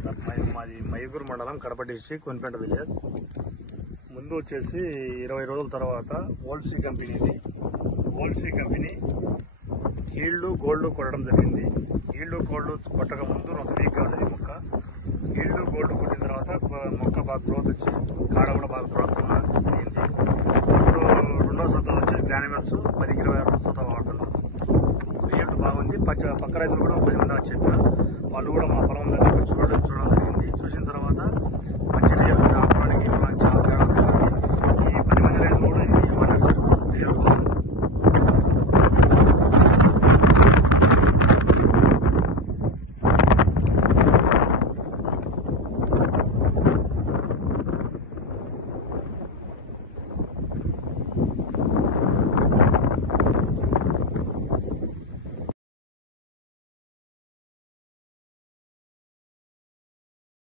Sir మాది మైదుకూరు మండలం Kadapa district కొనిపేట village. ముందు వచ్చేసి 20 రోజుల తర్వాత ఓల్సీ కంపెనీ ఈల్డ్ గోల్డ్ కొట్టడం జరిగింది. ఈల్డ్ గోల్డ్ కొట్టక ముందు 1 వీక్గా ఉండేది మొక్క. ఈల్డ్ గోల్డ్ కొట్టిన తర్వాత మొక్క బాగా గ్రోత్ వచ్చి కాడ కూడా బాగా గ్రోత్ అయింది. ఇప్పుడు రెండో సొంత వచ్చి గ్రాన్యువల్స్ 10-26 సొంత వాడుతున్నాం. ఈల్డ్ బాగుంది. పక్క రైతులు కూడా 10 మంది చెప్పిన వాళ్ళు కూడా మా పొలం దగ్గర చూడడం జరిగింది. చూసిన తర్వాత